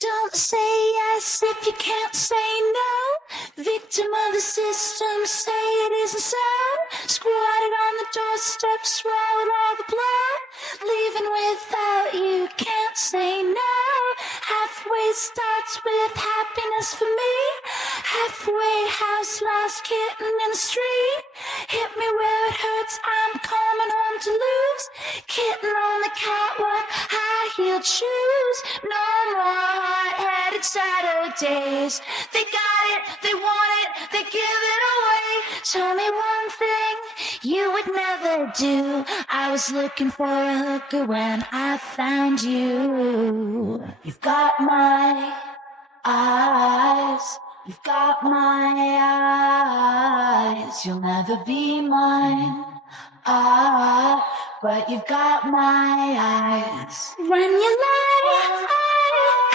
Don't say yes if you can't say no. Victim of the system, say it isn't so. Squatted on the doorstep, swallowed all the blood. Leaving without you, can't say no. Halfway starts with happiness for me. Halfway house, lost kitten in the street. Hit me where it hurts, I'm coming home to lose. Kitten on the catwalk, high-heeled shoes. No more hard-headed Saturdays. They got it, they want it, they give it away. Tell me one thing you would never do. I was looking for a hooker when I found you. You've got my eyes, you've got my eyes. You'll never be mine, but you've got my eyes. When you lie, I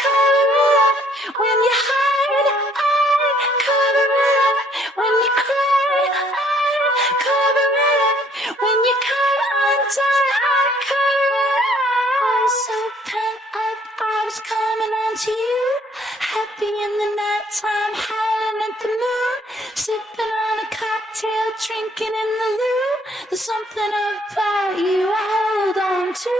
cover it up. When you hide, I cover it up. When you cry, I cover it up. When you come undone, I cover it up. I'm so pent up, I was coming on to you. Happy in the nighttime, howling at the moon. Sipping on a cocktail, drinking in the loo. There's something about you I hold on to.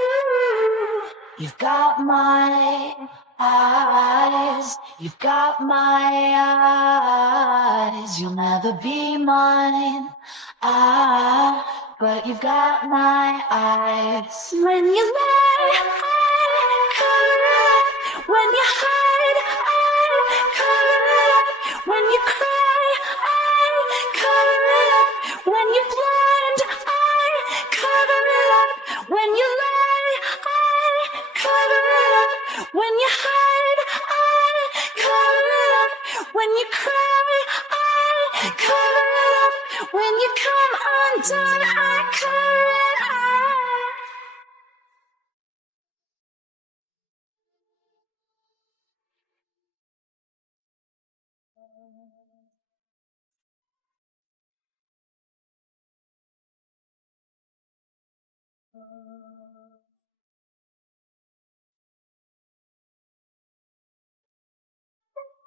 You've got my eyes, you've got my eyes. You'll never be mine, but you've got my eyes. When you lie, I cover it up. When you hide, I cover it up. When you cry, I cover it up. When you're blind, I cover it up. When you lie, I cover it up. When you hide, I cover it up. When you cry, I cover it up. When you come undone, I cover it up.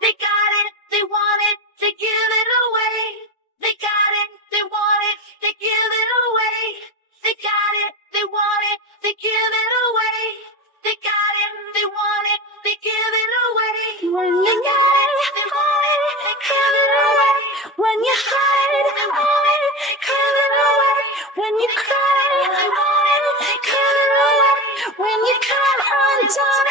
They got it, they want it, they give it away. They got it, they want it, they give it away. They got it, they want it, they give it away. They got it, they want it, they give it away. When you got it, they want it, they give it away. When you hide, I give it away. When you cry, I give it away. When you come undone,